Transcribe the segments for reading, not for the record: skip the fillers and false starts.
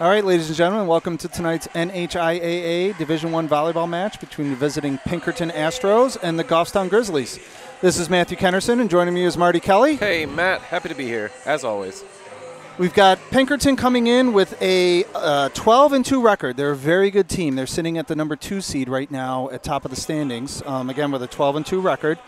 All right, ladies and gentlemen, welcome to tonight's NHIAA Division I volleyball match between the visiting Pinkerton Astros and the Goffstown Grizzlies. This is Matthew Kennerson, and joining me is Marty Kelly. Hey, Matt. Happy to be here, as always. We've got Pinkerton coming in with a 12-2 record. They're a very good team. They're sitting at the number 2 seed right now at top of the standings, again with a 12-2 record.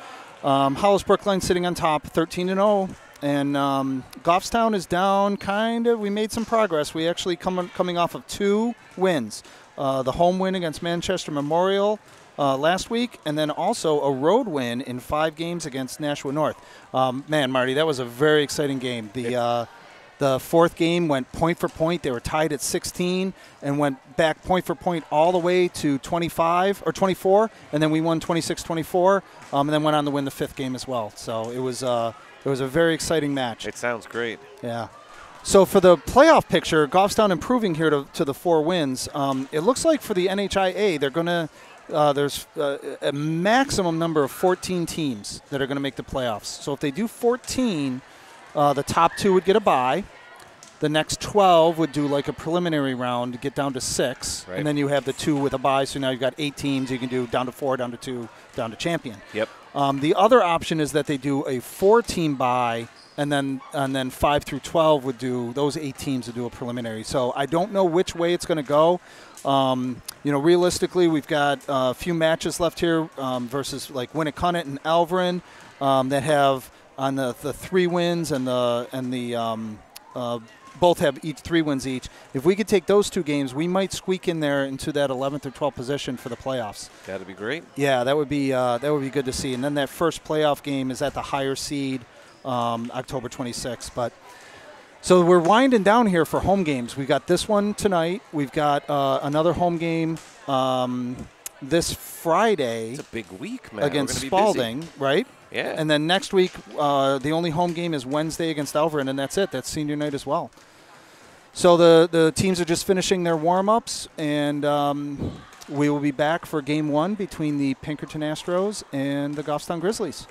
Hollis Brookline sitting on top, 13-0. And Goffstown is down kind of. We made some progress. We actually coming off of 2 wins. The home win against Manchester Memorial last week, and then also a road win in 5 games against Nashua North. Man, Marty, that was a very exciting game. The 4th game went point for point. They were tied at 16 and went back point for point all the way to 25 or 24, and then we won 26-24, and then went on to win the 5th game as well. So it was a very exciting match. It sounds great. Yeah. So for the playoff picture, Goffstown improving here to the 4 wins. It looks like for the NHIA, they're going to there's a maximum number of 14 teams that are going to make the playoffs. So if they do 14, the top 2 would get a bye. The next 12 would do like a preliminary round to get down to 6. Right. And then you have the 2 with a bye. So now you've got 8 teams. You can do down to 4, down to 2, down to champion. Yep. The other option is that they do a 4-team bye, and then 5 through 12 would do, those 8 teams would do a preliminary. So I don't know which way it's going to go. Realistically, we've got a few matches left here versus like Winnicott and Alverin that have on the 3 wins and the both have each 3 wins each. If we could take those 2 games, we might squeak in there into that 11th or 12th position for the playoffs. That'd be great. Yeah, that would be good to see. And then that first playoff game is at the higher seed, October 26th. But so we're winding down here for home games. We've got this one tonight. We've got another home game this Friday. It's a big week, man. Against Spalding, right? Yeah. And then next week, the only home game is Wednesday against Alverin, and that's it. That's senior night as well. So the teams are just finishing their warm-ups, and we will be back for Game 1 between the Pinkerton Astros and the Goffstown Grizzlies.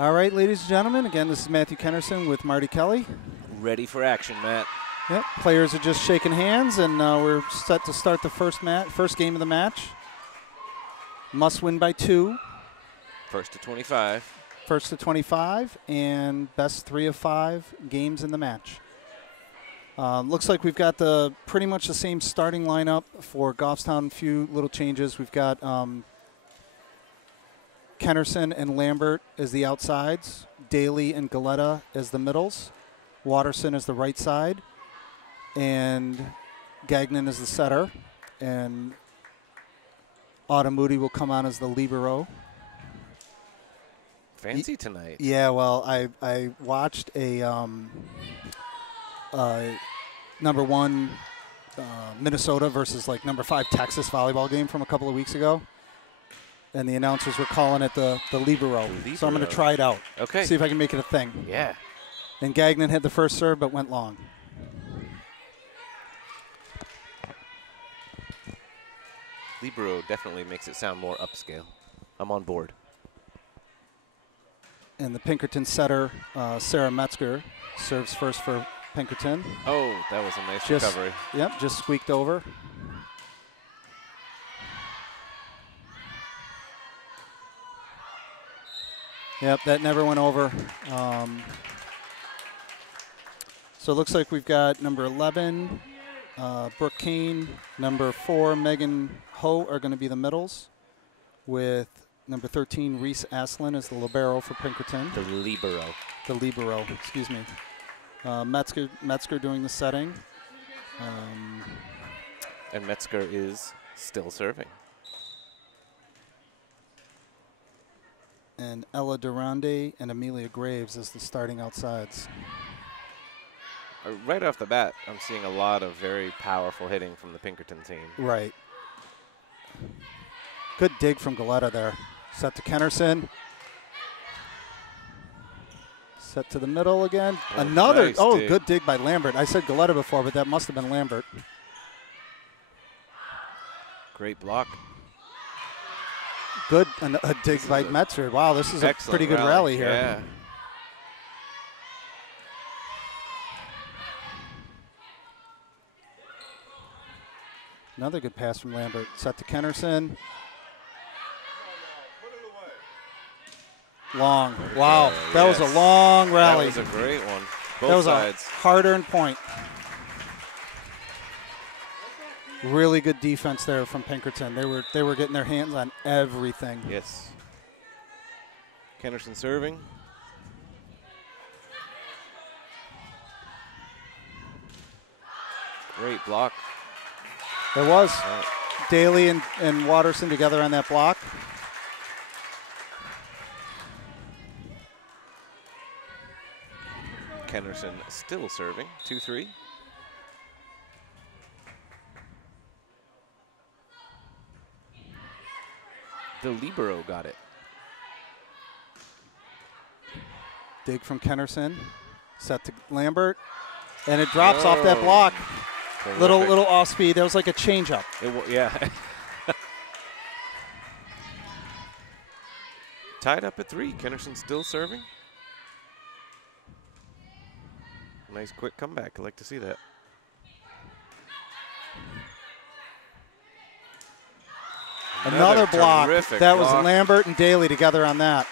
All right, ladies and gentlemen, again, this is Matthew Kennerson with Marty Kelly. Ready for action, Matt. Yep, players are just shaking hands, and we're set to start the first game of the match. Must win by 2. First to 25. First to 25, and best 3 of 5 games in the match. Looks like we've got pretty much the same starting lineup for Goffstown. A few little changes. We've got Kennerson and Lambert as the outsides, Daly and Galetta as the middles, Watterson as the right side, and Gagnon as the setter, and Autumn Moody will come on as the libero. Fancy tonight. Yeah, well, I watched a number 1 Minnesota versus like number 5 Texas volleyball game from a couple of weeks ago. And the announcers were calling it the libero. So I'm going to try it out. Okay. See if I can make it a thing. Yeah. And Gagnon had the first serve but went long. Libero definitely makes it sound more upscale. I'm on board. And the Pinkerton setter, Sarah Metzger, serves first for Pinkerton. Oh, that was a nice recovery. Yep, just squeaked over. Yep, that never went over. So it looks like we've got number 11, Brooke Kane, number 4, Megan Ho are going to be the middles, with number 13, Reese Aslan as the libero for Pinkerton. The libero. The libero, excuse me. Metzger doing the setting. And Metzger is still serving. And Ella Durande and Amelia Graves as the starting outsides. Right off the bat, I'm seeing a lot of very powerful hitting from the Pinkerton team. Right. Good dig from Galetta there. Set to Kennerson. Set to the middle again. Oh, Another, nice dig. Good dig by Lambert. I said Galetta before, but that must have been Lambert. Great block. Good a dig by Metzger. Wow, this is a pretty good rally here. Yeah. Another good pass from Lambert. Set to Kennerson. Long. Wow. That was a long rally. That was a great one. Both that was sides. A hard-earned point. Really good defense there from Pinkerton. They were getting their hands on everything. Yes. Kennerson serving. Great block. There was. Daly and Watterson together on that block. Kennerson still serving. 2-3. The libero got it. Dig from Kennerson. Set to Lambert. And it drops off that block. Terrific. Little off speed. That was like a changeup. Yeah. Tied up at 3. Kennerson still serving. Nice quick comeback. I'd like to see that. Another block. That was block. Lambert and Daly together on that.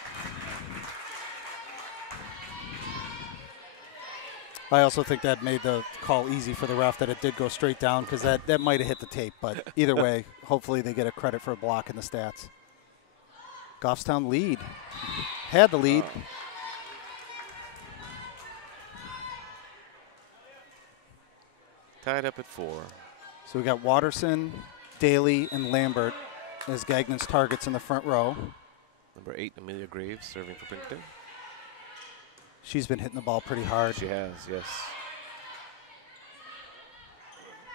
I also think that made the call easy for the ref that it did go straight down, because that might have hit the tape. But either way, hopefully they get a credit for a block in the stats. Goffstown lead. Had the lead. Tied up at 4. So we got Watterson, Daly, and Lambert as Gagnon's targets in the front row. Number 8, Amelia Graves, serving for Pinkerton. She's been hitting the ball pretty hard. She has, yes.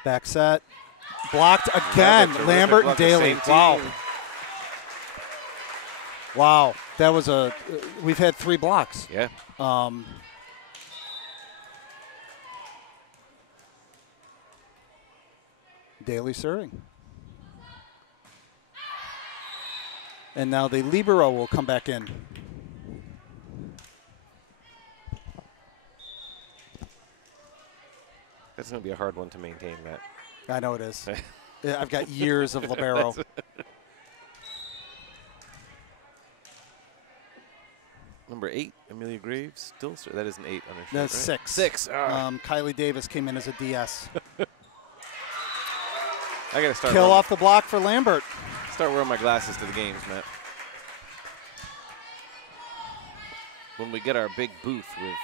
Back set. Blocked again. Lambert and Daly. Wow. Wow. That was we've had 3 blocks. Yeah. Daly serving. And now the libero will come back in. That's going to be a hard one to maintain, Matt. I know it is. Yeah, I've got years of libero. Number 8, Amelia Graves, still that is an 8 on her shirt, That's right? 6. 6. Kylie Davis came in as a DS. I got to start. Kill off the block for Lambert. Start wearing my glasses to the games, Matt. When we get our big booth with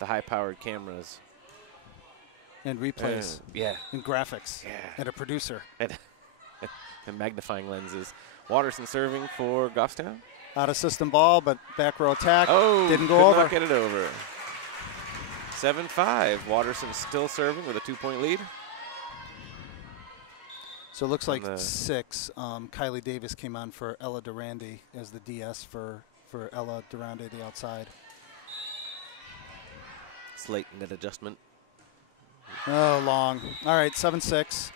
the high-powered cameras. And replays. Yeah. And graphics. Yeah. And a producer. And magnifying lenses. Watterson serving for Goffstown. Out of system ball, but back row attack. Oh, didn't go could over. not get it over. 7-5. Watterson still serving with a 2-point lead. So it looks like 6. Kylie Davis came on for Ella Durande as the DS for Ella Durande, the outside. Slight net adjustment. Oh, long. All right, 7-6.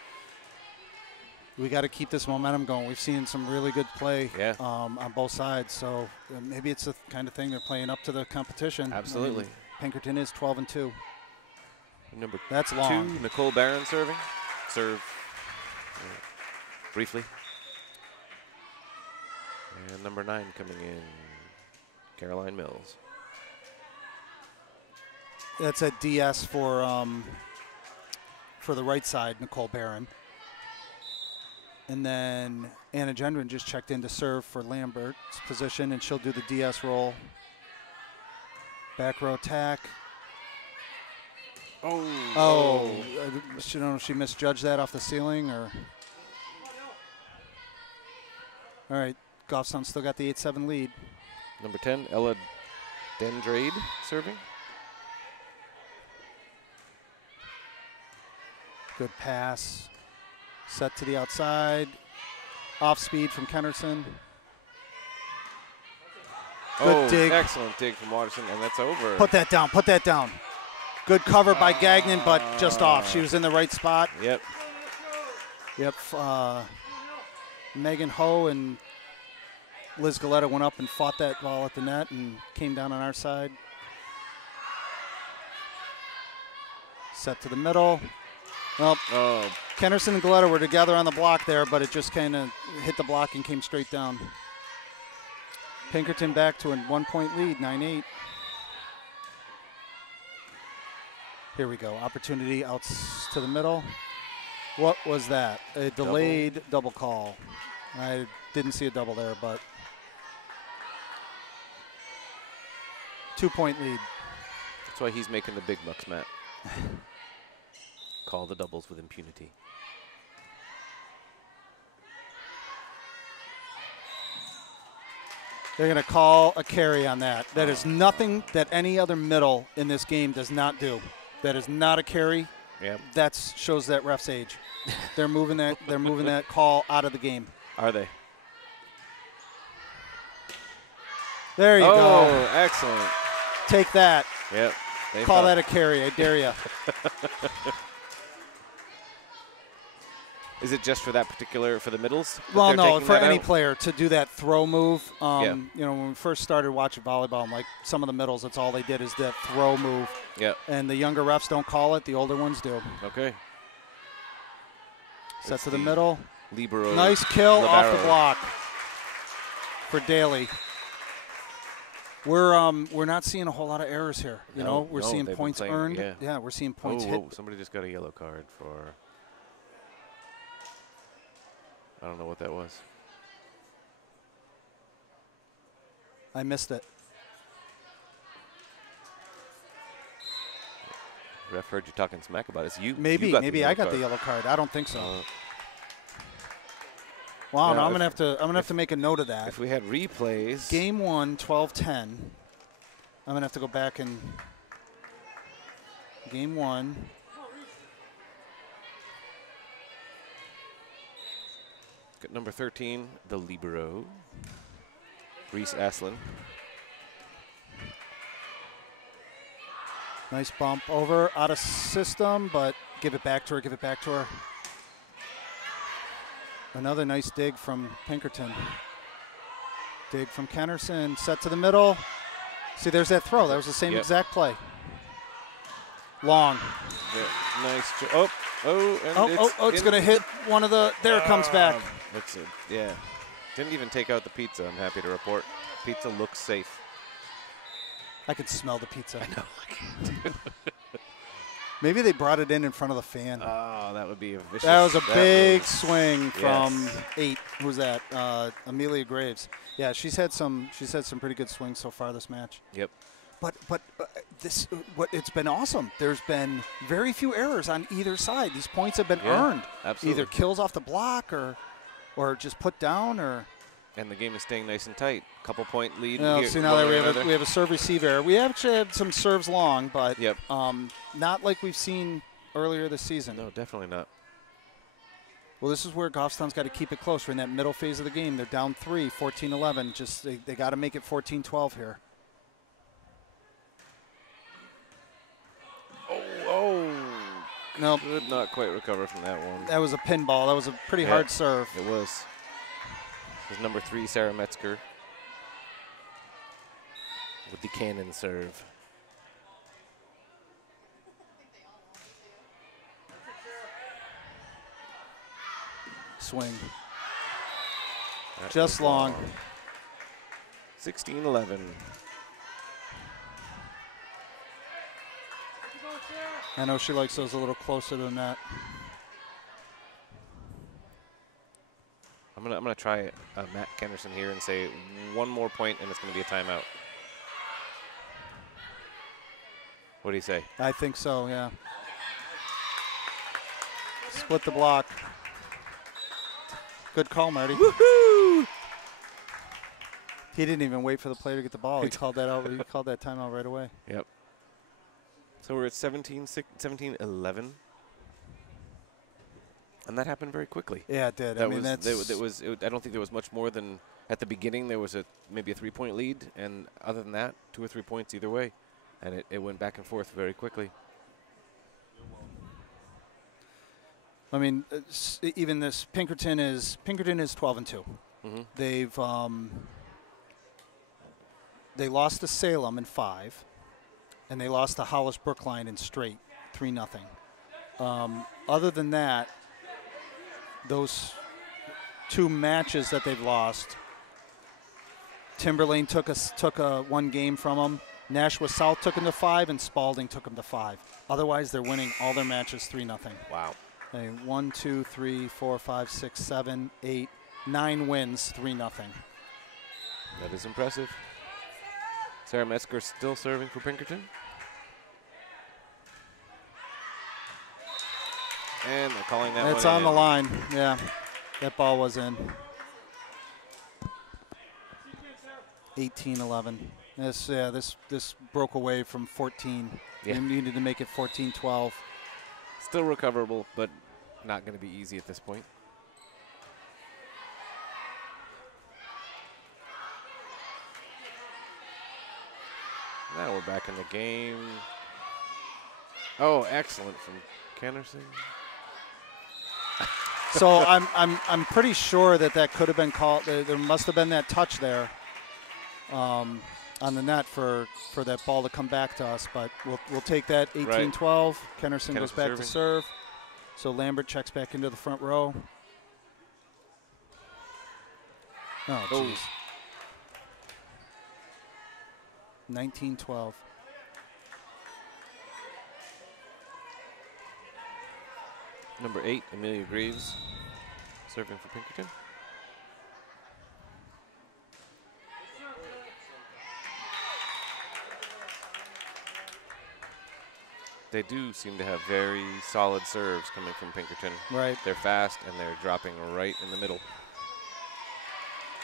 We got to keep this momentum going. We've seen some really good play on both sides. So maybe it's the kind of thing they're playing up to the competition. Absolutely. Pinkerton is 12-2. Number That's long. 2, Nicole Barron serving. Serve briefly. And number 9 coming in. Caroline Mills. That's a DS for the right side, Nicole Barron. And then Anna Gendron just checked in to serve for Lambert's position, and she'll do the DS roll. Back row tack. Oh. I don't know if she misjudged that off the ceiling or. All right, Goffstown still got the 8-7 lead. Number 10, Ella Dendrade serving. Good pass. Set to the outside. Off speed from Kennerson. Good dig. Excellent dig from Watterson, and that's over. Put that down, put that down. Good cover by Gagnon, but just off. She was in the right spot. Yep. Yep. Megan Ho and Liz Galetta went up and fought that ball at the net and came down on our side. Set to the middle. Well, Kennerson and Galetta were together on the block there, but it just kind of hit the block and came straight down. Pinkerton back to a 1-point lead, 9-8. Here we go. Opportunity out to the middle. What was that? A delayed double call. I didn't see a double there, but 2-point lead. That's why he's making the big bucks, Matt. Call the doubles with impunity. They're going to call a carry on that. That is nothing that any other middle in this game does not do. That is not a carry. Yep. That shows that ref's age. They're moving that. They're moving that call out of the game. Are they? There you go. Oh, excellent. Take that. Yep. Call that a carry. I dare you. Is it just for that particular, for the middles? Well, no, for any player to do that throw move. Yeah. You know, when we first started watching volleyball, I'm like, some of the middles, that's all they did is that throw move. Yeah. And the younger refs don't call it. The older ones do. Okay. Set to the middle. Libero. Nice kill off the block for Daly. We're not seeing a whole lot of errors here. You know, we're seeing points earned. Yeah, we're seeing points hit. Somebody just got a yellow card for. I don't know what that was. I missed it. Ref heard you talking smack about it. It's you. Maybe I got the yellow card. I don't think so. Wow, now I'm gonna have to make a note of that. If we had replays. Game 1, 12-10. I'm gonna have to go back and game 1. Got number 13, the libero, Reese Aslin. Nice bump over, out of system, but give it back to her, give it back to her. Another nice dig from Pinkerton. Dig from Kennerson, set to the middle. See, there's that throw. That was the same exact play. Long. Yeah, nice. It's going to hit one of the, there it comes back. Yeah. Didn't even take out the pizza, I'm happy to report. Pizza looks safe. I could smell the pizza. I know. I can't. Maybe they brought it in front of the fan. Oh, that would be a vicious. That was a big swing from 8. Who's that? Amelia Graves. Yeah, she's had some pretty good swings so far this match. Yep. But it's been awesome. There's been very few errors on either side. These points have been earned. Absolutely. Either kills off the block or just put down or. And the game is staying nice and tight. Couple point lead. No, here, see now that we have a serve receive error. We actually had some serves long, but not like we've seen earlier this season. No, definitely not. Well, this is where Goffstown's got to keep it close. We're in that middle phase of the game. They're down 3, 14-11. Just they got to make it 14-12 here. Nope. Could not quite recover from that one. That was a pinball. That was a pretty hard serve. It was. It was number 3, Sarah Metzger, with the cannon serve. Swing. Just long. 16-11. I know she likes those a little closer than that. I'm gonna try Matt Kenderson here and say one more point, and it's gonna be a timeout. What do you say? I think so, yeah. Split the block. Good call, Marty. Woohoo! He didn't even wait for the player to get the ball. He called that out. He called that timeout right away. Yep. So we're at 17-11. And that happened very quickly. Yeah, it did. I mean, don't think there was much more than at the beginning. There was maybe a 3-point lead, and other than that, 2 or 3 points either way, and it went back and forth very quickly. I mean, even this Pinkerton is 12-2. Mm-hmm. They lost to Salem in 5, and they lost to Hollis Brookline in straight 3-0. Other than that, those 2 matches that they've lost, Timberlane took a 1 game from them. Nashua South took them to 5, and Spalding took them to 5. Otherwise, they're winning all their matches 3-0. Wow. 1, 2, 3, 4, 5, 6, 7, 8, 9 wins, 3-0. That is impressive. Sarah Metzger still serving for Pinkerton. And they're calling that one in. It's on the line. Yeah, that ball was in. 18-11. This broke away from 14. Yeah. You needed to make it 14-12. Still recoverable, but not going to be easy at this point. Now we're back in the game. Oh, excellent from Kenderson. So I'm pretty sure that could have been called. There must have been that touch there on the net for that ball to come back to us. But we'll take that 18-12. Kenderson goes back to serve. So Lambert checks back into the front row. Oh, jeez. 19-12. Number 8, Amelia Greaves, serving for Pinkerton. They do seem to have very solid serves coming from Pinkerton. Right. They're fast, and they're dropping right in the middle.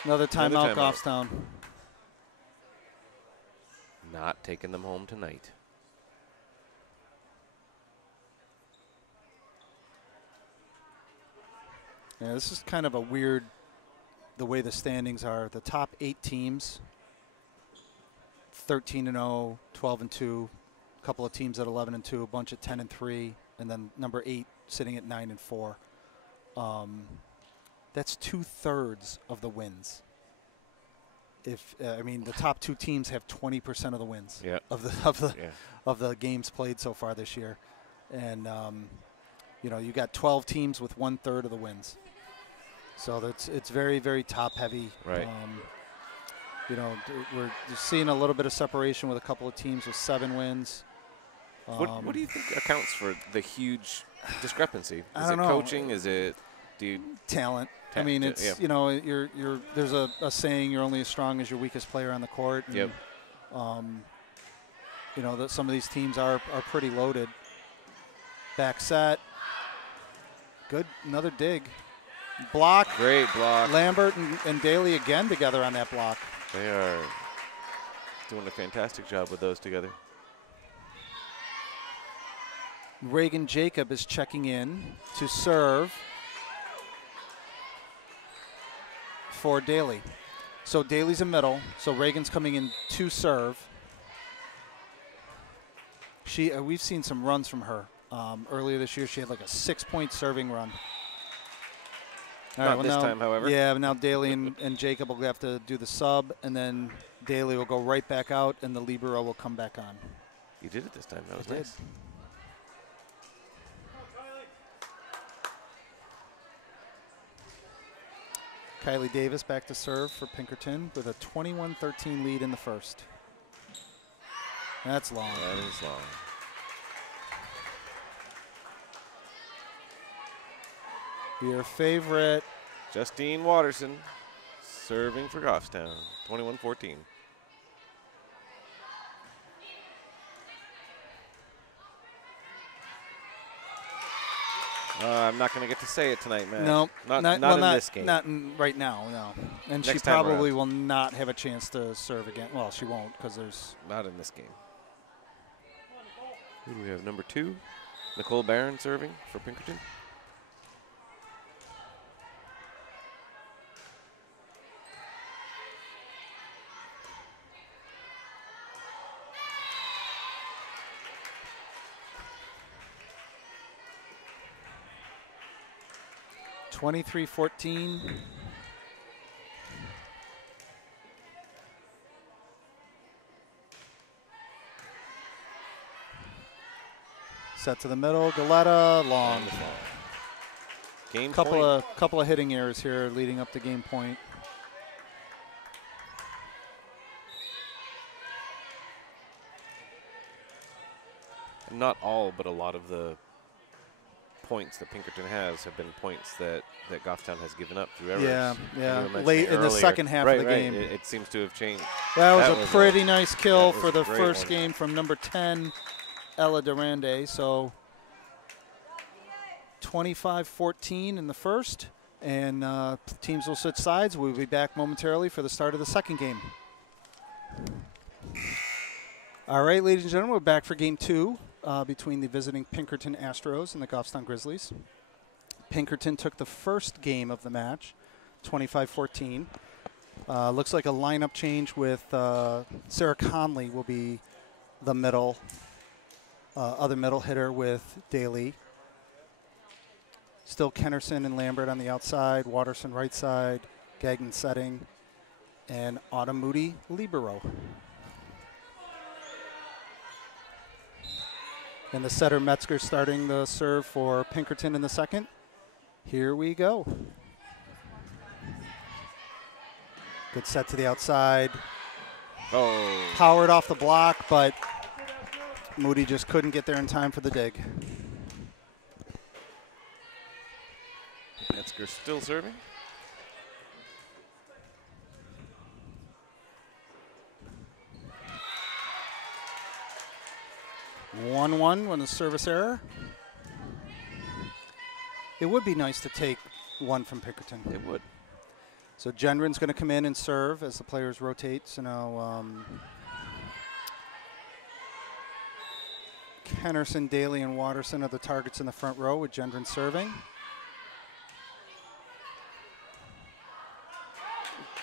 Another timeout, Goffstown. Not taking them home tonight. Yeah, this is kind of a weird, the way the standings are. The top 8 teams, 13-0, 12-2, a couple of teams at 11-2, a bunch at 10-3, and then number 8 sitting at 9-4. That's 2/3 of the wins. I mean, the top 2 teams have 20% of the wins of the games played so far this year, and you got 12 teams with 1/3 of the wins. So it's very, very top heavy. Right. We're just seeing a little bit of separation with a couple of teams with 7 wins. What do you think accounts for the huge discrepancy? I don't know. Coaching? Is it talent? I mean, it's there's a saying, you're only as strong as your weakest player on the court. And, yep. That some of these teams are pretty loaded. Back set. Good, another dig. Block. Great block. Lambert and Daly again together on that block. They are doing a fantastic job with those together. Reagan Jacob is checking in to serve for Daly. So Daly's a middle. So Reagan's coming in to serve. We've seen some runs from her. Earlier this year, she had like a 6-point serving run. All Not this time, however. Yeah, now Daly and Jacob will have to do the sub, and then Daly will go right back out, and the libero will come back on. You did it this time. That was nice. Did. Kylie Davis back to serve for Pinkerton with a 21-13 lead in the first. That's long. That is long. Your favorite. Justine Watterson serving for Goffstown, 21-14. I'm not going to get to say it tonight, Matt. No, not in this game. Not right now, no. And Next she probably will not have a chance to serve again. Well, she won't because there's... Not in this game. Who do we have? Number 2, Nicole Barron serving for Pinkerton. 23-14. Set to the middle. Galetta, long. Game couple of hitting errors here leading up to game point. Not all, but a lot of the points that Pinkerton has have been points that Goffstown has given up through errors. Yeah. Late in the second half of the game. It seems to have changed. That was a pretty nice kill for the first game from number 10, Ella Durande. So 25-14 in the first, and teams will switch sides. We'll be back momentarily for the start of the second game. All right, ladies and gentlemen, we're back for game 2. Between the visiting Pinkerton Astros and the Goffstown Grizzlies. Pinkerton took the first game of the match, 25-14. Looks like a lineup change with Sarah Conley will be the other middle hitter with Daly. Still Kennerson and Lambert on the outside, Watterson right side, Gagnon setting, and Autumn Moody libero. And the setter Metzger starting the serve for Pinkerton in the second. Here we go. Good set to the outside. Oh. Powered off the block, but Moody just couldn't get there in time for the dig. Metzger still serving. One on the service error. It would be nice to take one from Pinkerton. It would. So Gendron's going to come in and serve as the players rotate. So now Kennerson, Daly, and Watterson are the targets in the front row with Gendron serving.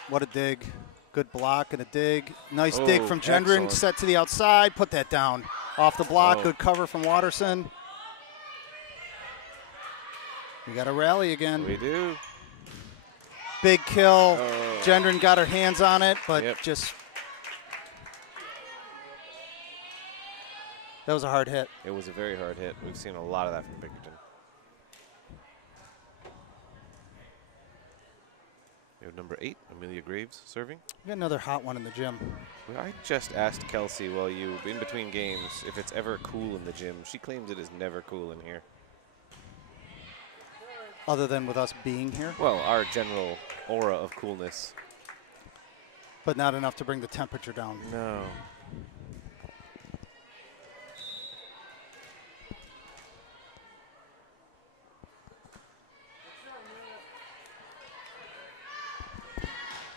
What a dig. Good block and a dig. Nice dig from Gendron. Excellent. Set to the outside. Put that down. Off the block. Good cover from Watterson. We got a rally again. We do. Big kill. Gendron got her hands on it, but just... That was a hard hit. It was a very hard hit. We've seen a lot of that from Pinkerton. We have number 8, Amelia Graves, serving. We got another hot one in the gym. Well, I just asked Kelsey while you, in between games, if it's ever cool in the gym. She claims it is never cool in here. Other than with us being here? Well, our general aura of coolness. But not enough to bring the temperature down. No.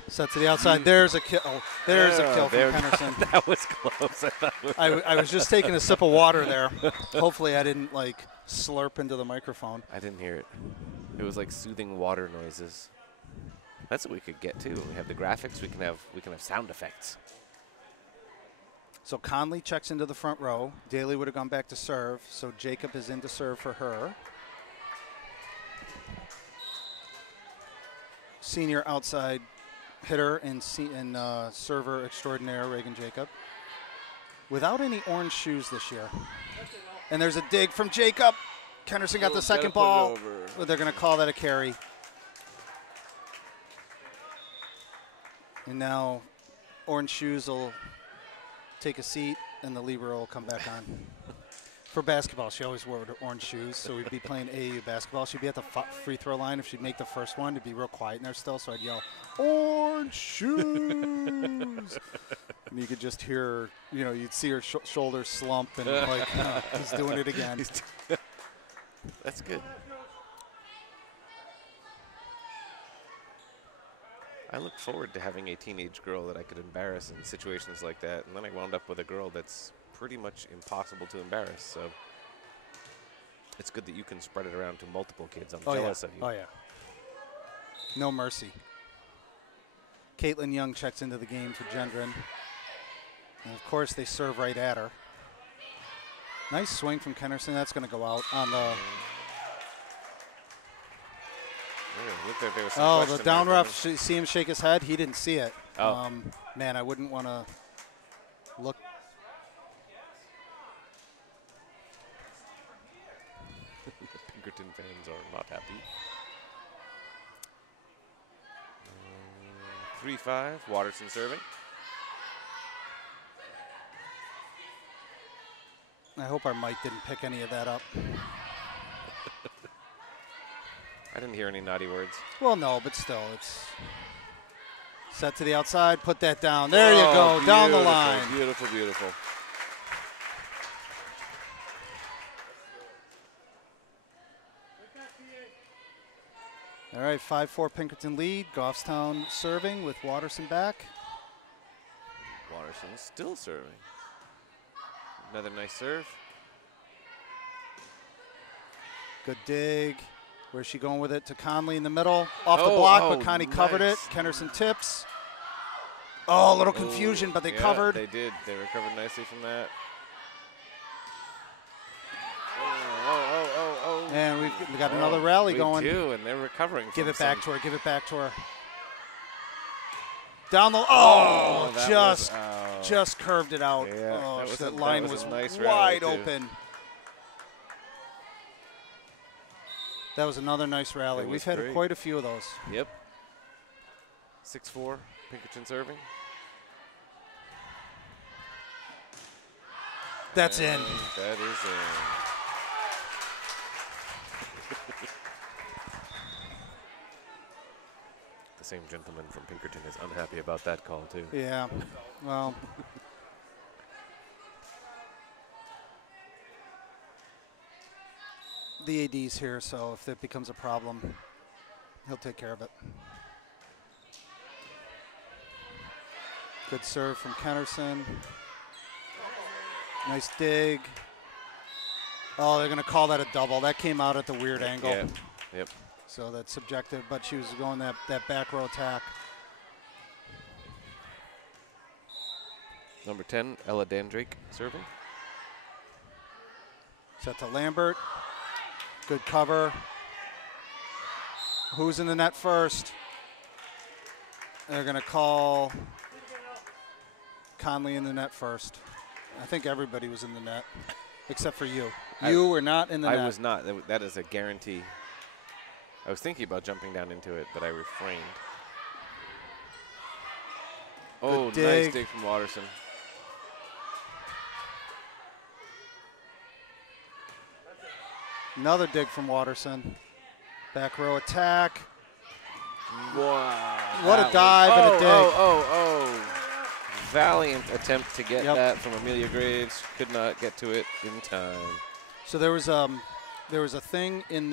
Set to the outside. There's a kill. Oh, there's a kill from Kennerson. That was close. I was just taking a sip of water there. Hopefully I didn't like slurp into the microphone. I didn't hear it. It was like soothing water noises. That's what we could get too. We have the graphics. We can have sound effects. So Conley checks into the front row. Daly would have gone back to serve. So Jacob is in to serve for her. Senior outside hitter and server extraordinaire, Reagan Jacob. Without any orange shoes this year. And there's a dig from Jacob. Kennerson got the second ball. But they're going to call that a carry. And now orange shoes will take a seat and the libero will come back on. For basketball, she always wore her orange shoes, so we'd be playing AAU basketball. She'd be at the free throw line. If she'd make the first one, it'd be real quiet in there still, so I'd yell, "Orange shoes!" And you could just hear, you'd see her shoulders slump and like, he's doing it again. That's good. I looked forward to having a teenage girl that I could embarrass in situations like that, and then I wound up with a girl that's pretty much impossible to embarrass. So it's good that you can spread it around to multiple kids. I'm jealous of you. Oh, yeah. No mercy. Caitlin Young checks into the game for Gendron. And, of course, they serve right at her. Nice swing from Kennerson. That's going to go out on the... Looked like there was some the down ref, see him shake his head? He didn't see it. Oh. Man, I wouldn't want to look... Pinkerton fans are not happy. 3-5, Watterson serving. I hope our mic didn't pick any of that up. I didn't hear any naughty words. Well, no, but still, it's set to the outside. Put that down. There you go, down the line. Beautiful, beautiful. All right, 5-4 Pinkerton lead. Goffstown serving with Watterson back. Watterson still serving. Another nice serve. Good dig. Where's she going with it? To Conley in the middle. Off the block, but Connie covered it. Kennerson tips. Oh, a little confusion, but they covered. They did. They recovered nicely from that. And we've got another rally going. We do, and they're recovering. Give it back to her. Give it back to her. Down the. Just curved it out. Yeah, that line was nice wide open. That was another nice rally. We've had quite a few of those. Yep. 6-4, Pinkerton serving. That's in. That is in. The same gentleman from Pinkerton is unhappy about that call, too. Yeah, well. The AD's here, so if that becomes a problem, he'll take care of it. Good serve from Kennerson. Nice dig. Oh, they're going to call that a double. That came out at the weird angle. Yeah. Yep. So that's subjective, but she was going that back row attack. Number 10, Ella Dandrake serving. Set to Lambert. Good cover. Who's in the net first? They're going to call Conley in the net first. I think everybody was in the net, except for you. You were not in the net. I was not. That is a guarantee. I was thinking about jumping down into it, but I refrained. Oh, nice dig from Watterson. Another dig from Watterson. Back row attack. Wow. What a dive and a dig. Valiant attempt to get that from Amelia Graves. Could not get to it in time. So there was a thing in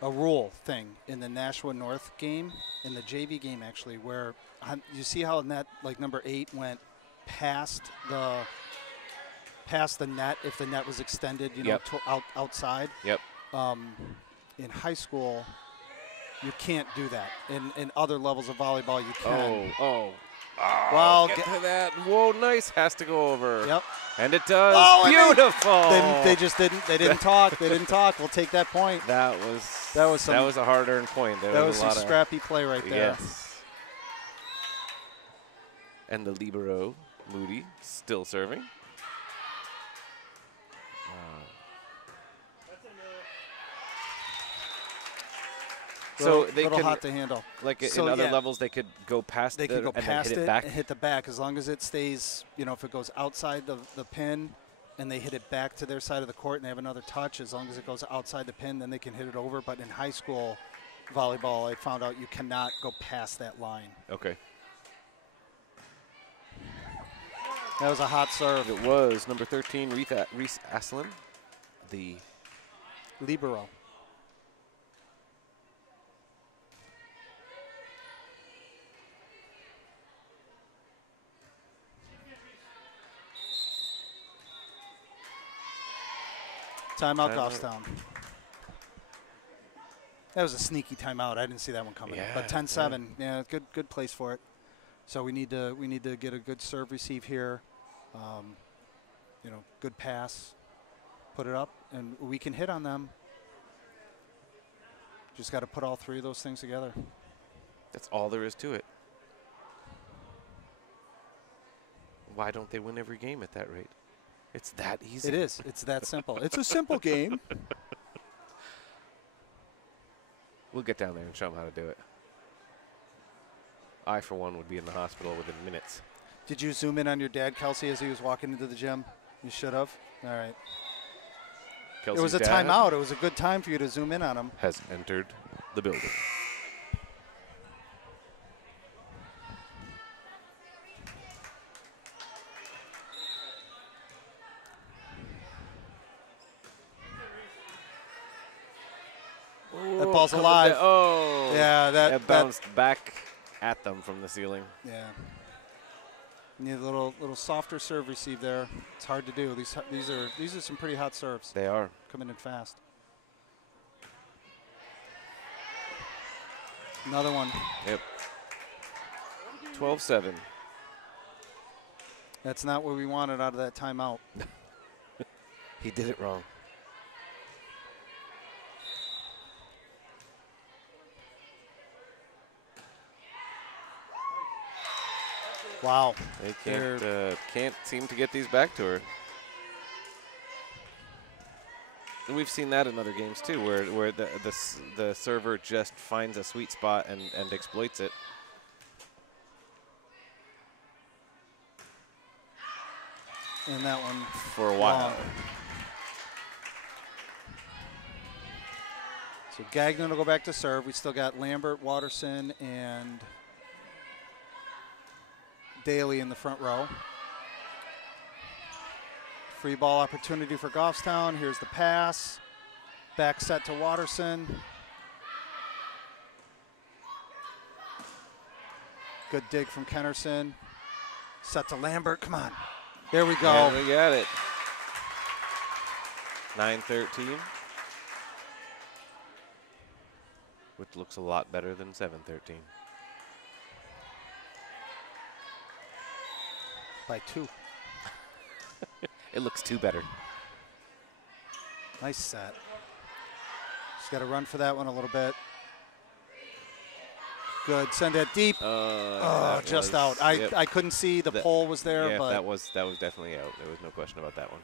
a rule thing in the Nashua North game, in the JV game actually, where you see how in that, like, number 8 went past the net if the net was extended, outside. Yep. In high school, you can't do that. In other levels of volleyball, you can. Well, get to that. Whoa, nice. Has to go over. Yep. And it does. Oh, beautiful. They just didn't. They didn't talk. They didn't talk. We'll take that point. That was a hard-earned point. That was some scrappy play right there. Yes. And the libero, Moody, still serving. So they could hot to handle. Like in other levels, they could go past. They could go past hit it back. and hit the back as long as it stays. If it goes outside the pin, and they hit it back to their side of the court and they have another touch, as long as it goes outside the pin, then they can hit it over. But in high school volleyball, I found out you cannot go past that line. Okay. That was a hot serve. It was number 13, Reese Aslan, the libero. Timeout, Goffstown. That was a sneaky timeout. I didn't see that one coming. Yeah, but 10-7, yeah, good place for it. So we need to get a good serve receive here. You know, good pass, put it up, and we can hit on them. Just got to put all three of those things together. That's all there is to it. Why don't they win every game at that rate? It's that easy. It is. It's that simple. It's a simple game. We'll get down there and show them how to do it. I, for one, would be in the hospital within minutes. Did you zoom in on your dad, Kelsey, as he was walking into the gym? You should have. All right. Kelsey's it was a dad timeout. It was a good time for you to zoom in on him. has entered the building. That ball's alive. Oh. Yeah, that bounced back at them from the ceiling. Yeah. Need a little softer serve receive there. It's hard to do. These are some pretty hot serves. They are coming in fast. Another one. Yep. 12-7. That's not what we wanted out of that timeout. He did it wrong. Wow. They can't seem to get these back to her. And we've seen that in other games too, where the server just finds a sweet spot and exploits it. And that one for a while. Long. So Gagnon will go back to serve. We still got Lambert, Watterson, and Daly in the front row. Free ball opportunity for Goffstown. Here's the pass. Back set to Watterson. Good dig from Kennerson. Set to Lambert. Come on. There we go. And we got it. 9-13. Which looks a lot better than 7-13. By 2. It looks 2 better. Nice set. Just got to run for that one a little bit. Good. Send it deep. Just out. Yep. I couldn't see the pole was there. Yeah, but that was definitely out. There was no question about that one.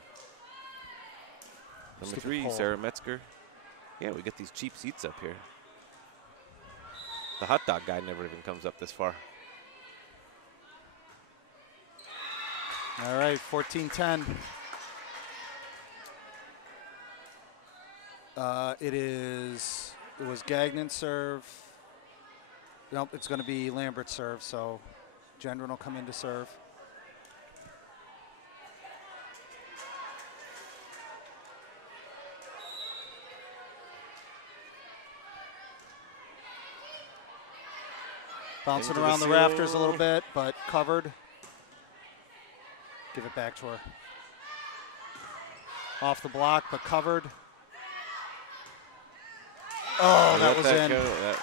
Number Stupid 3, pole. Sarah Metzger. Yeah, we get these cheap seats up here. The hot dog guy never even comes up this far. All right, 14-10. It was Gagnon serve. Nope, it's going to be Lambert serve, so Gendron will come in to serve. Bouncing Into the around the seal. rafters a little bit, but covered. Give it back to her. Off the block, but covered. Oh, that was in. That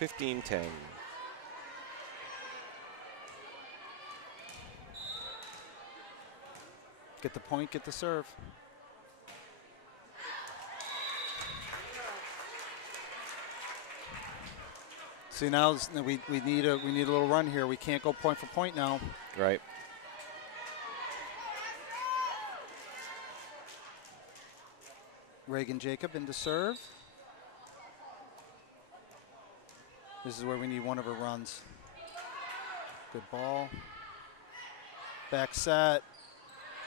was. $15-10. Get the point, get the serve. See, now we need a little run here. We can't go point for point now. Right. Reagan Jacob into serve. This is where we need one of her runs. Good ball. Back set.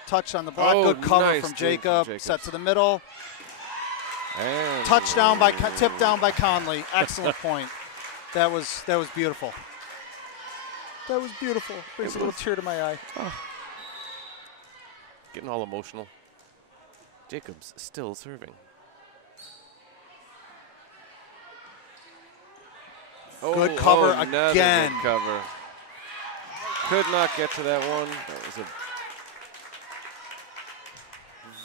Touch on the block. Oh, Good cover nice from Jacob. Jacobs. Set to the middle. And Touchdown by tip down by Conley. Excellent point. That was beautiful. That was beautiful. Brings a little tear to my eye. Oh. Getting all emotional. Jacobs still serving. Good cover another again. Good cover. Could not get to that one. That was a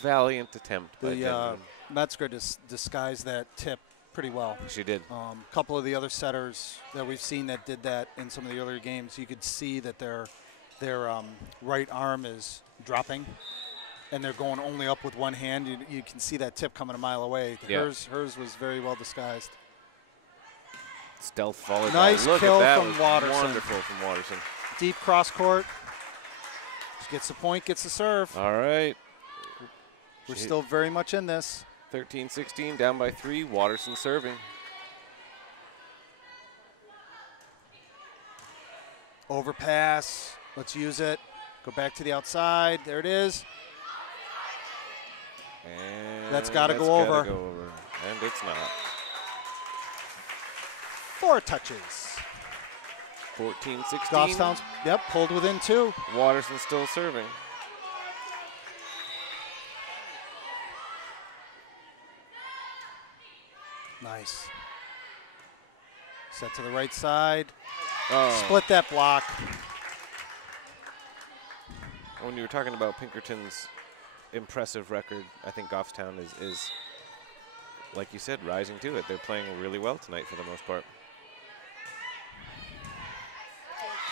valiant attempt by Denton. Metzger disguised that tip pretty well. She did. A couple of the other setters that we've seen that did that in some of the earlier games, you could see that their right arm is dropping, and they're going only up with one hand. You can see that tip coming a mile away. Yeah. Hers was very well disguised. Stealth volleyball. Nice Look kill at that. from Watterson. Wonderful from Watterson. Deep cross court. She gets the point, gets the serve. All right. We're still very much in this. 13-16, down by 3. Watterson serving. Overpass. Let's use it. Go back to the outside. There it is. And that's got to go over. And it's not. 4 touches. 14-16. Goffstown's, yep, pulled within 2. Watterson still serving. Nice. Set to the right side. Oh. Split that block. When you were talking about Pinkerton's impressive record, I think Goffstown is, like you said, rising to it. They're playing really well tonight for the most part.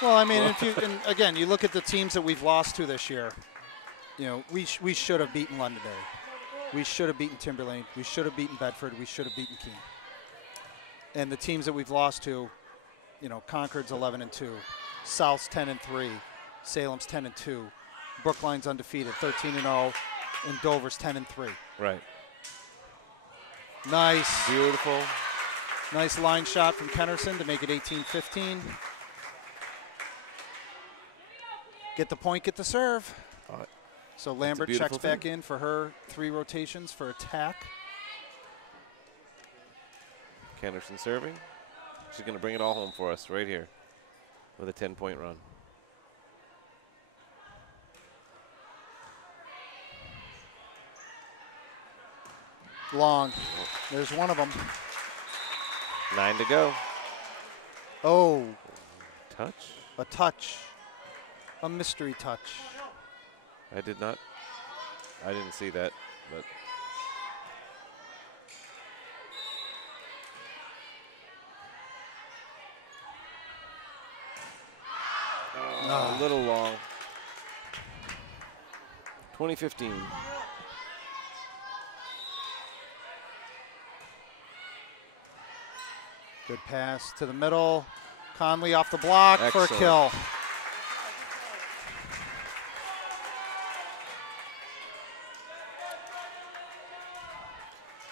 Well, I mean, and again, you look at the teams that we've lost to this year. You know, we should have beaten Londonderry. We should have beaten Timberlane. We should have beaten Bedford. We should have beaten Keene. And the teams that we've lost to, you know, Concord's 11-2, South's 10-3, Salem's 10-2, Brookline's undefeated, 13-0, and Dover's 10-3. Right. Nice. Beautiful. Nice line shot from Kennerson to make it 18-15. Get the point, get the serve. So Lambert checks back in for her 3 rotations for attack. Kennerson serving. She's going to bring it all home for us right here with a 10-point run. Long. There's one of them. 9 to go. Oh. Touch? A touch. A mystery touch. I didn't see that, but. A little long. 2015. Good pass to the middle. Conley off the block. Excellent. For a kill.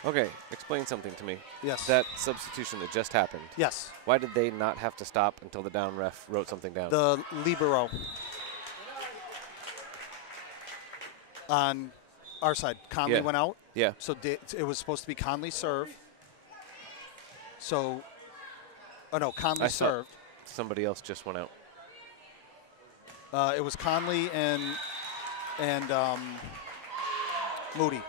Okay, explain something to me. Yes. That substitution that just happened. Yes. Why did they not have to stop until the down ref wrote something down? The libero on our side. Conley went out. Yeah. So it was supposed to be Conley serve. So, oh no, Conley served. Somebody else just went out. It was Conley and Moody.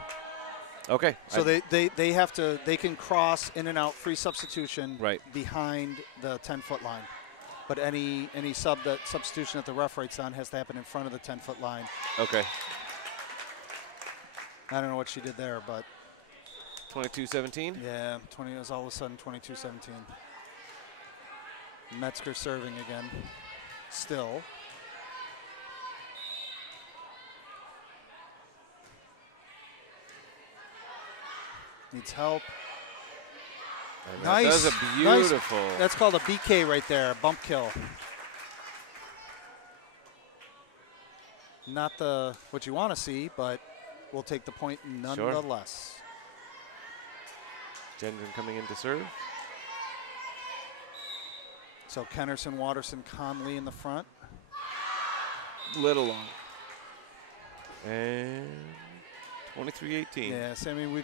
Okay. So they have to, they can cross in and out, free substitution behind the 10-foot line. But any substitution that the ref writes down has to happen in front of the 10-foot line. Okay. I don't know what she did there, but 22-17? Yeah, it was all of a sudden 22-17. Metzger serving again. Still. Needs help. Nice. That's a beautiful. Nice. That's called a BK right there, a bump kill. Not what you want to see, but we'll take the point nonetheless. Gendron coming in to serve. So Kennerson, Watterson, Conley in the front. Little long. And 23-18. Yes, I mean we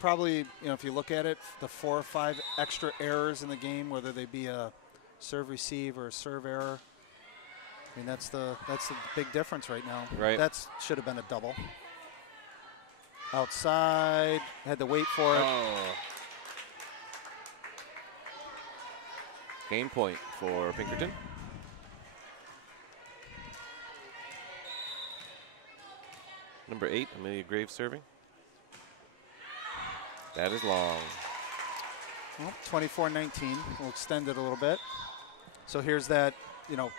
probably, you know, if you look at it, the 4 or 5 extra errors in the game, whether they be a serve receive or a serve error. I mean that's the big difference right now. Right. That should have been a double. Outside, had to wait for it. Oh. Game point for Pinkerton. Number 8, Amelia Graves serving. That is long. Well, 24-19. We'll extend it a little bit. So here's that, you know,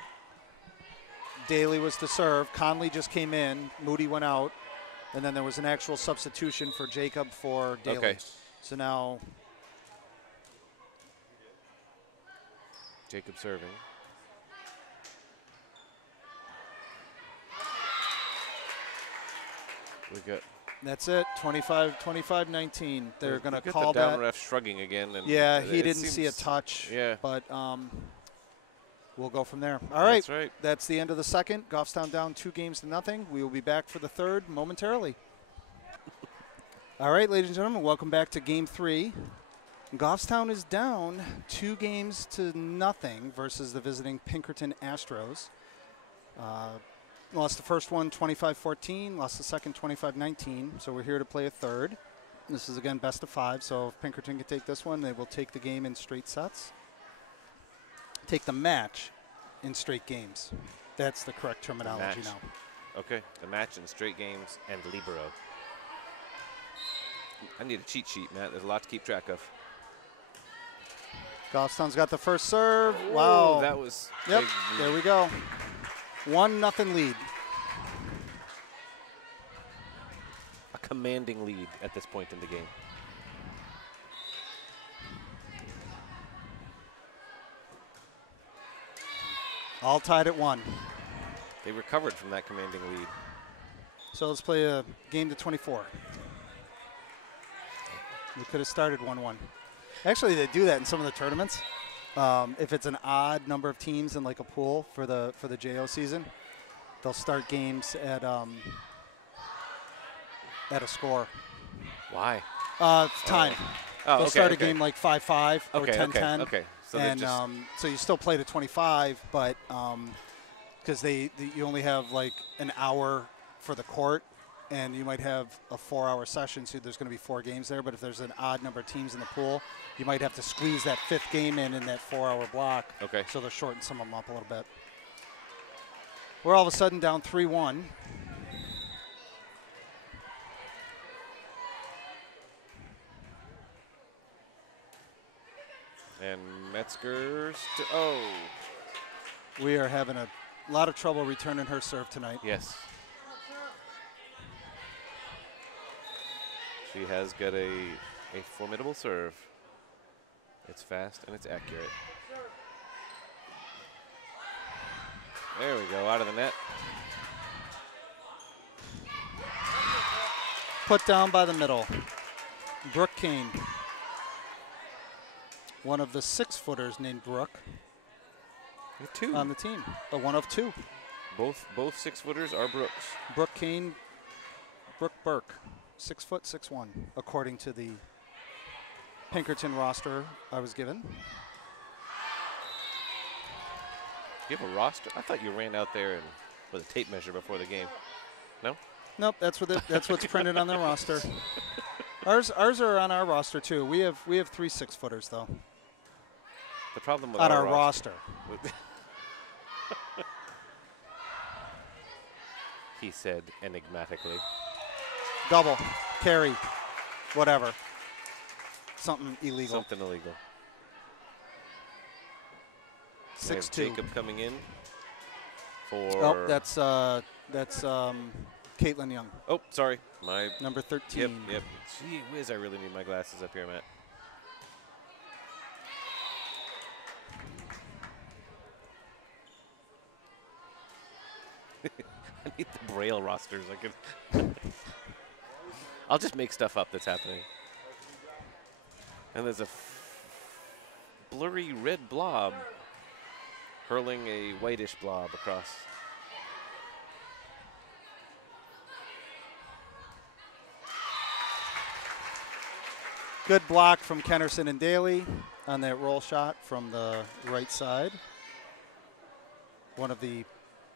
Daly was to serve. Conley just came in. Moody went out. And then there was an actual substitution for Jacob for Daly. Okay. So now Jacob serving. We got. that's it. 25-19. They're going to call the down that. ref shrugging again. And Yeah, he didn't see a touch. Yeah. But we'll go from there. All right. That's right. That's the end of the second. Goffstown down 2-0. We will be back for the third momentarily. All right, ladies and gentlemen, welcome back to Game 3. Goffstown is down 2-0 versus the visiting Pinkerton Astros. Lost the first one 25-14, lost the second 25-19, so we're here to play a third. This is, again, best of 5, so if Pinkerton can take this one, they will take the game in straight sets. Take the match in straight games. That's the correct terminology now. Okay, the match in straight games and libero. I need a cheat sheet, Matt. There's a lot to keep track of. Goffstown's got the first serve. Whoa, wow. that was Yep, big. there we go. 1-0 lead. A commanding lead at this point in the game. All tied at 1. They recovered from that commanding lead. So let's play a game to 24. We could have started 1-1. Actually, they do that in some of the tournaments. If it's an odd number of teams in like a pool for the JO season, they'll start games at a score. Why? Time. Oh, They'll okay, start a okay. game like 5-5 or Okay, 10-10. okay. So and just so you still play to 25, but because you only have like an hour for the court, and you might have a 4-hour session, so there's going to be 4 games there. But if there's an odd number of teams in the pool, you might have to squeeze that 5th game in that 4-hour block. Okay. So they'll shorten some of them up a little bit. We're all of a sudden down 3-1. And Metzger's We are having a lot of trouble returning her serve tonight. yes. She has got a formidable serve. It's fast and it's accurate. There we go, out of the net. Put down by the middle. Brooke Kane. One of the 6-footers named Brooke. 2 on the team. A 1 of 2. Both 6-footers are Brooks. Brooke Kane, Brooke Burke. 6 foot, 6'1", according to the Pinkerton roster I was given. You have a roster? I thought you ran out there with a tape measure before the game. No? Nope, that's what's printed on their roster. Ours are on our roster too. We have 3 6-footers though. The problem with on our roster. He said enigmatically. Double, carry, whatever. Something illegal. Something illegal. 6-2. Jacob coming in for. Oh, that's Caitlin Young. Oh, sorry, my number 13. Yep. Gee whiz, I really need my glasses up here, Matt. I need the Braille rosters. I could. I'll just make stuff up that's happening. And there's a blurry red blob hurling a whitish blob across. Good block from Kennerson and Daly on that roll shot from the right side. One of the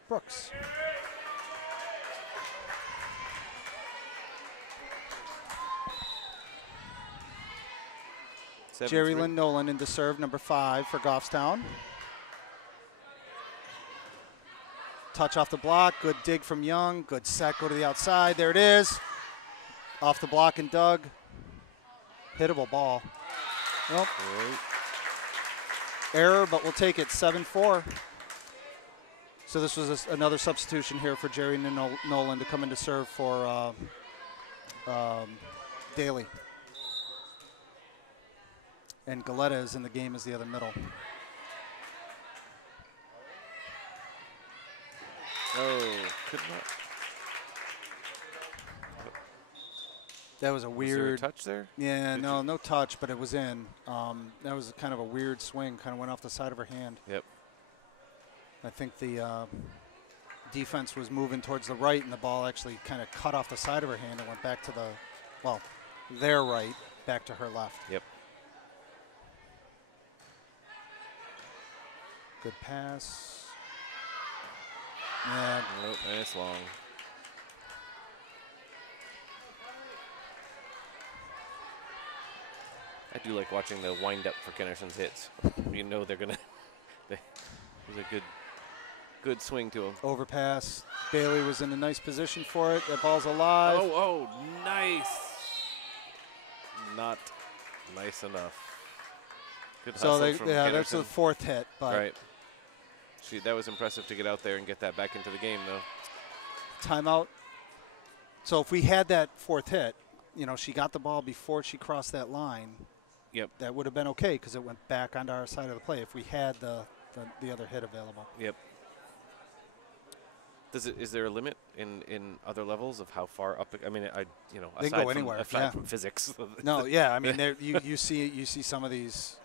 Brooks. Jerry Lynn Nolan into serve, number 5 for Goffstown. Touch off the block, good dig from Young, good set, go to the outside, there it is. Off the block and dug. Hittable ball. Nope. Error, but we'll take it, 7-4. So this was another substitution here for Jerry Nolan to come in to serve for Daly. And Galetta is in the game as the other middle. Oh, could not. That was a weird. Was there a touch there? Yeah, no touch, but it was in. That was kind of a weird swing, kind of went off the side of her hand. Yep. I think the defense was moving towards the right, and the ball actually kind of cut off the side of her hand and went back to their right, back to her left. Yep. Good pass. Yeah. Nope, and it's long. I do like watching the wind-up for Kennerson's hits. You know they're going to – there's a good swing to him. Overpass. Bailey was in a nice position for it. That ball's alive. Oh, nice. Not nice enough. Good hustle from Kennerson. That's the 4th hit. But right. That was impressive to get out there and get that back into the game, though. Timeout. So if we had that 4th hit, she got the ball before she crossed that line. Yep. That would have been okay because it went back onto our side of the play if we had the other hit available. Yep. Is there a limit in other levels of how far up? I mean, they can go anywhere. Aside from physics. No, yeah. I mean, you see some of these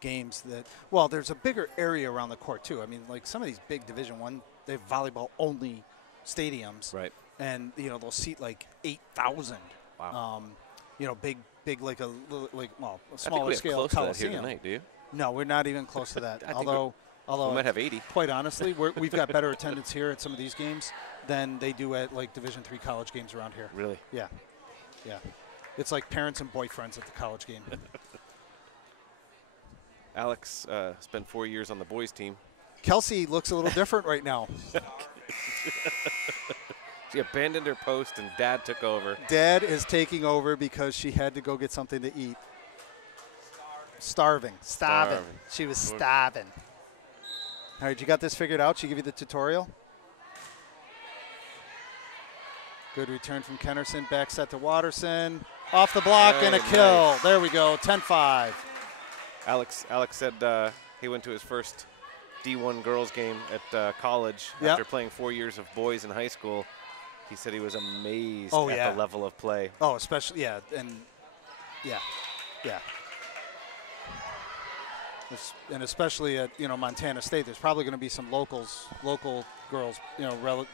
games that. Well, there's a bigger area around the court too. I mean, like some of these big Division I, they have volleyball only stadiums. Right. And they'll seat like 8,000. Wow. Big like a I smaller think scale close to that coliseum. here tonight, do you? No, we're not even close to that. Although we might have 80. Quite honestly, we've got better attendance here at some of these games than they do at like Division III college games around here. Really? Yeah. It's like parents and boyfriends at the college game. Alex spent 4 years on the boys team. Kelsey looks a little different right now. She abandoned her post and Dad took over. Dad is taking over because she had to go get something to eat. Starving. She was starving. All right, you got this figured out? She give you the tutorial? Good return from Kennerson. Back set to Watterson. Off the block and a kill. Nice. There we go, 10-5. Alex said he went to his first D1 girls game at college after playing 4 years of boys in high school. He said he was amazed at the level of play. Oh, especially, yeah. And especially at, Montana State, there's probably going to be some local girls,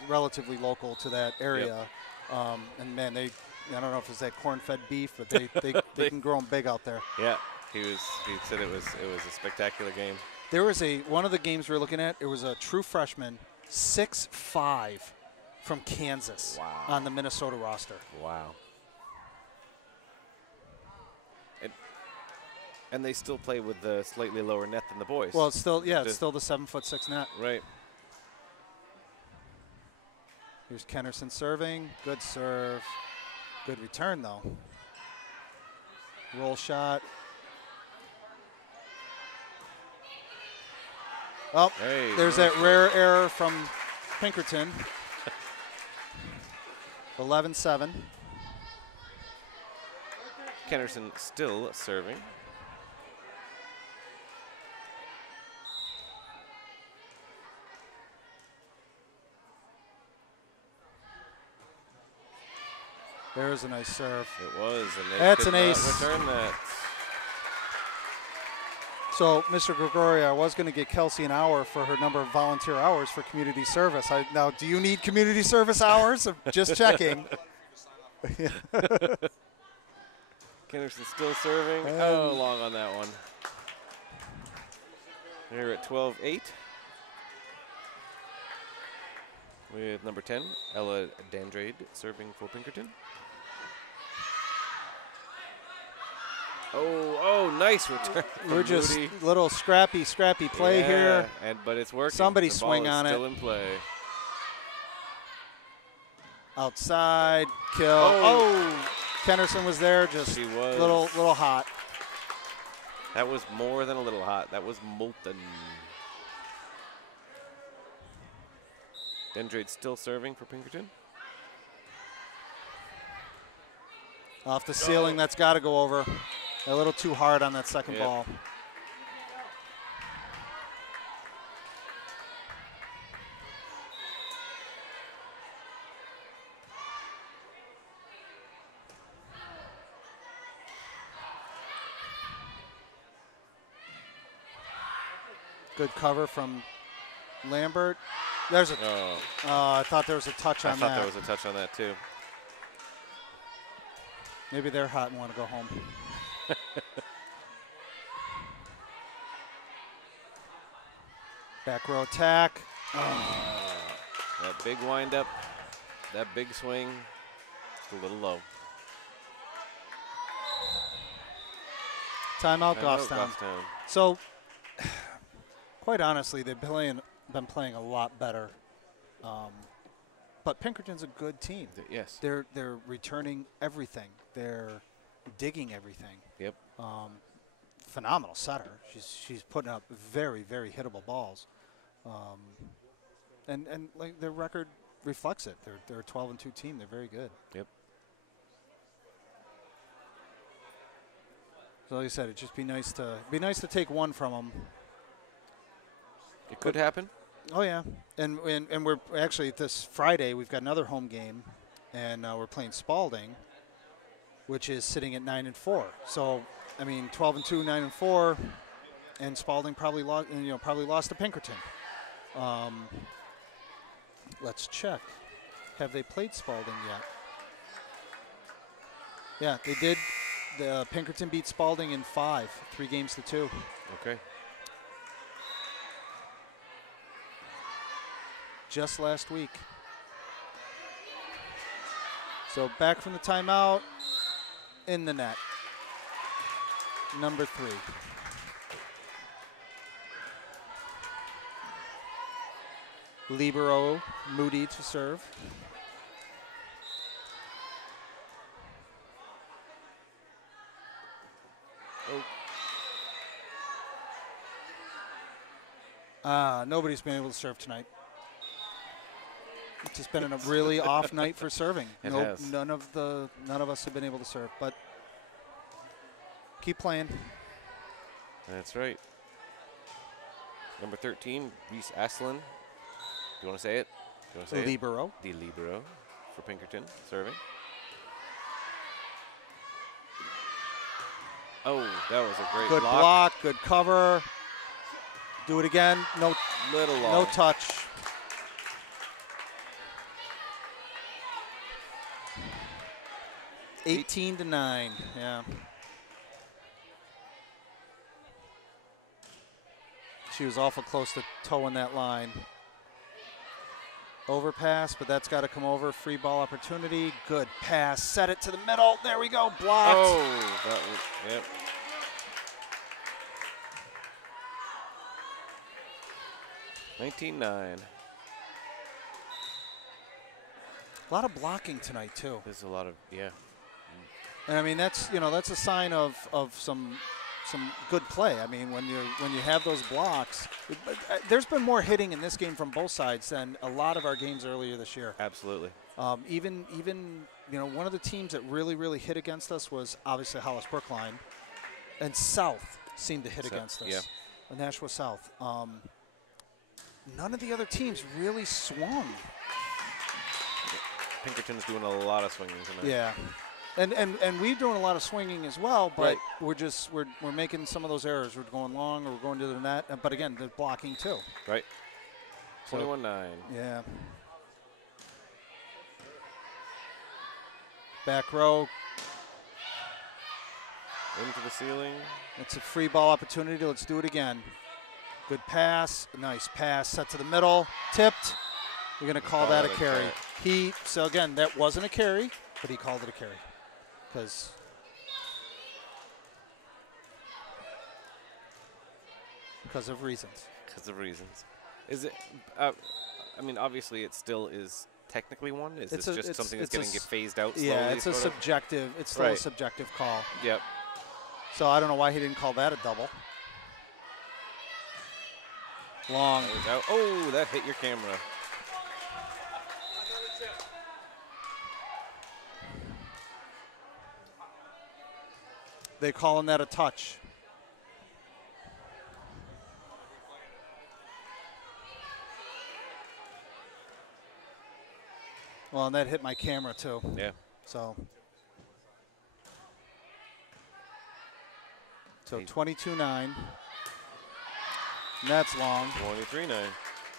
relatively local to that area. Yep. And, man, I don't know if it's that corn-fed beef, but they can grow them big out there. Yeah, he said it was a spectacular game. There was one of the games we were looking at, it was a true freshman, 6'5", from Kansas on the Minnesota roster. Wow. And they still play with the slightly lower net than the boys. Well, it's still the 7'6" net. Right. Here's Kennerson serving. Good serve. Good return, though. Roll shot. Oh, there's that rare error from Pinkerton. 11-7. Kennerson still serving. There's a nice serve. It was, and that's an ace. Return that. So, Mr. Gregorio, I was going to get Kelsey an hour for her number of volunteer hours for community service. Now, do you need community service hours? Just checking. Pinkerton still serving. Oh, long on that one. They're at 12-8. With number 10, Ella Dandrade, serving for Pinkerton. Oh, nice return. We're just little scrappy play here. But it's working. Somebody the swing ball is on still it. in play. Outside, kill. Oh, Kennerson was there, just She was. little hot. That was more than a little hot. That was molten. Dandrade still serving for Pinkerton. Off the ceiling, that's got to go over. A little too hard on that second ball. Good cover from Lambert. There's a. I thought there was a touch on that. I thought there was a touch on that too. Maybe they're hot and want to go home. Back row attack. That big windup, that big swing, it's a little low. Timeout, Goffstown. So, quite honestly, they've been playing a lot better. But Pinkerton's a good team. Yes. They're returning everything. They're digging everything. Yep. Phenomenal setter. She's putting up very, very hittable balls. And like their record reflects it. They're a 12-2 team. They're very good. Yep. So like I said, it'd just be nice to take one from them. It could happen. Oh yeah, and we're actually this Friday we've got another home game, and we're playing Spalding, which is sitting at 9-4. So I mean 12-2, 9-4, and Spalding probably lost to Pinkerton. Let's check. Have they played Spalding yet? Yeah, they did. The Pinkerton beat Spalding in 5, 3-2. Okay. Just last week. So back from the timeout, in the net. Number 3. Libero Moody to serve. Nobody's been able to serve tonight. It's just been a really off night for serving. None of us have been able to serve, but keep playing. That's right. Number 13, Reese Aslan. Do you want to say it? Libero. The Libero for Pinkerton, serving. Oh, that was a great good block, good cover. Do it again. No, little long. No touch. $18 to 9. Yeah. She was awful close to toeing that line. Overpass, but that's got to come over. Free ball opportunity. Good pass. Set it to the middle. There we go. Blocked. Oh, that was, yep. $19-9. A lot of blocking tonight too. There's a lot of And I mean that's a sign of some good play. I mean when you have those blocks, there's been more hitting in this game from both sides than a lot of our games earlier this year. Absolutely. Even one of the teams that really hit against us was obviously Hollis Brookline, and South seemed to hit against us. Yeah. Nashua South. None of the other teams really swung. Pinkerton's doing a lot of swinging tonight. Yeah, and we're doing a lot of swinging as well, but right. we're making some of those errors. We're going long or we're going to the net, but again, they're blocking too. Right. 21-9. Yeah. Back row. Into the ceiling. It's a free ball opportunity. Let's do it again. Good pass. Nice pass. Set to the middle. Tipped. We're going to call that a carry. So again, that wasn't a carry, but he called it a carry. Because of reasons. Because of reasons. Is it, I mean, obviously it still is technically one. Is this just something that's going to get phased out slowly? Yeah, it's a subjective. It's still a subjective call. Yep. So I don't know why he didn't call that a double. Long. Oh, that hit your camera. They calling that a touch. Well, and that hit my camera too. Yeah. So 22-9. And that's long. 23-9.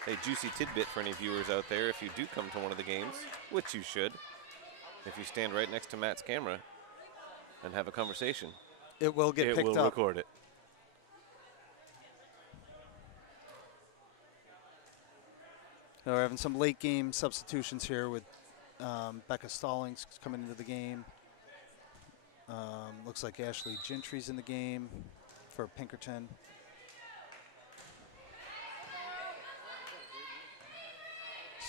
Hey, juicy tidbit for any viewers out there. If you do come to one of the games, which you should, if you stand right next to Matt's camera and have a conversation, it will get picked up. It will record it. We're having some late game substitutions here with Becca Stallings coming into the game. Looks like Ashley Gentry's in the game for Pinkerton.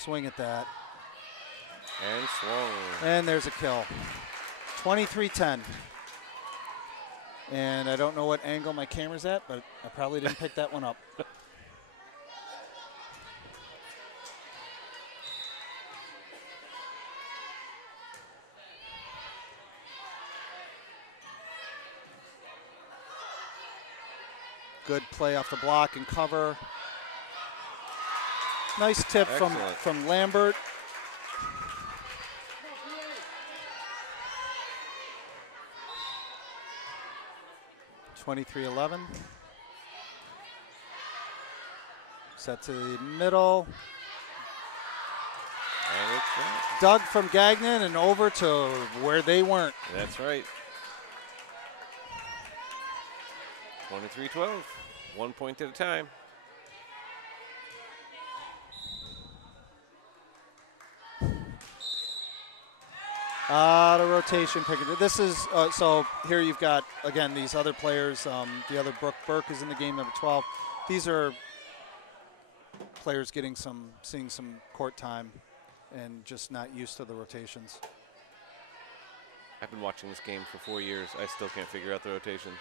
Swing at that. And swung. And there's a kill. 23-10. And I don't know what angle my camera's at, but I probably didn't pick that one up. Good play off the block and cover. Nice tip from Lambert. 23-11. Set to the middle. And it's dug from Gagnon and over to where they weren't. That's right. 23-12. 1 point at a time. Out of rotation, Pinkerton. This is, so here you've got, again, these other players. The other Brooke Burke is in the game, number 12. These are players seeing some court time and just not used to the rotations. I've been watching this game for 4 years. I still can't figure out the rotations.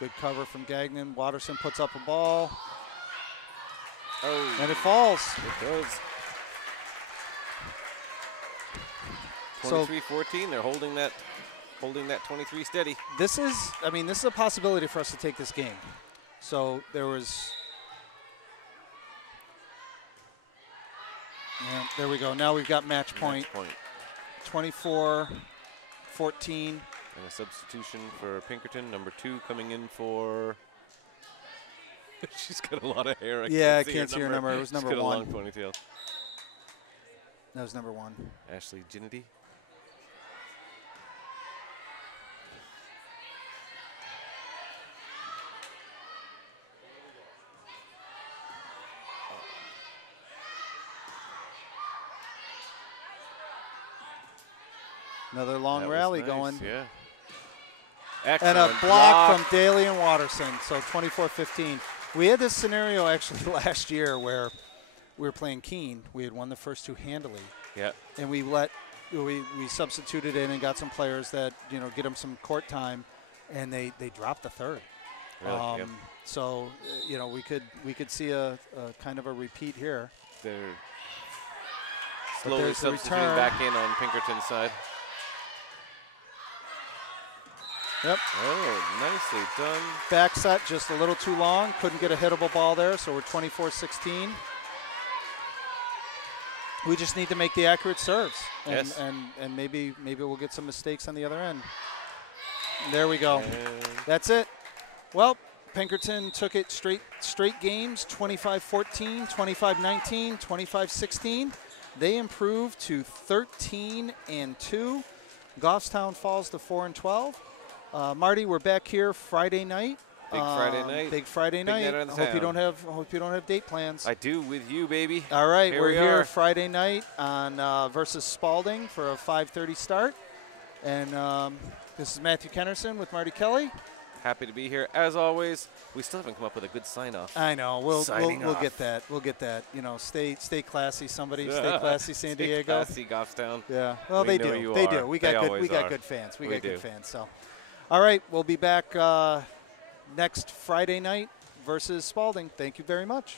Good cover from Gagnon. Watterson puts up a ball. Oh. And it falls. It does. 23-14. They're holding that 23 steady. This is a possibility for us to take this game. So there was. Yeah, there we go. Now we've got match point. 24-14. And a substitution for Pinkerton, number 2 coming in for. She's got a lot of hair. I can't see her number. It was number 1. She's got a long ponytail. That was number 1. Ashley Ginnity. Another long rally nice, going. Yeah. Excellent. And a block from Daly and Watterson, so 24-15. We had this scenario actually last year where we were playing Keene. We had won the first 2 handily. Yeah. And we substituted in and got some players that, get them some court time, and they dropped the third. Really? Yep. So, we could see a kind of a repeat here. They're slowly substituting back in on Pinkerton's side. Yep. Oh, nicely done. Back set just a little too long. Couldn't get a hittable ball there, so we're 24-16. We just need to make the accurate serves. And, yes. And maybe we'll get some mistakes on the other end. There we go. And that's it. Well, Pinkerton took it straight games, 25-14, 25-19, 25-16. They improved to 13-2. Goffstown falls to 4-12. Marty, we're back here Friday night. Big Friday night. Big Friday night. Night I hope you don't have date plans. I do with you, baby. All right, we're here are. Friday night on versus Spalding for a 5:30 start. And this is Matthew Kennerson with Marty Kelly. Happy to be here as always. We still haven't come up with a good sign off. I know. We'll get that. We'll get that. You know, stay classy. Somebody stay classy, San Diego. Stay classy, Goffstown. Yeah. Well, they do. They do. We got good fans. We got good fans. So, all right, we'll be back next Friday night versus Spalding. Thank you very much.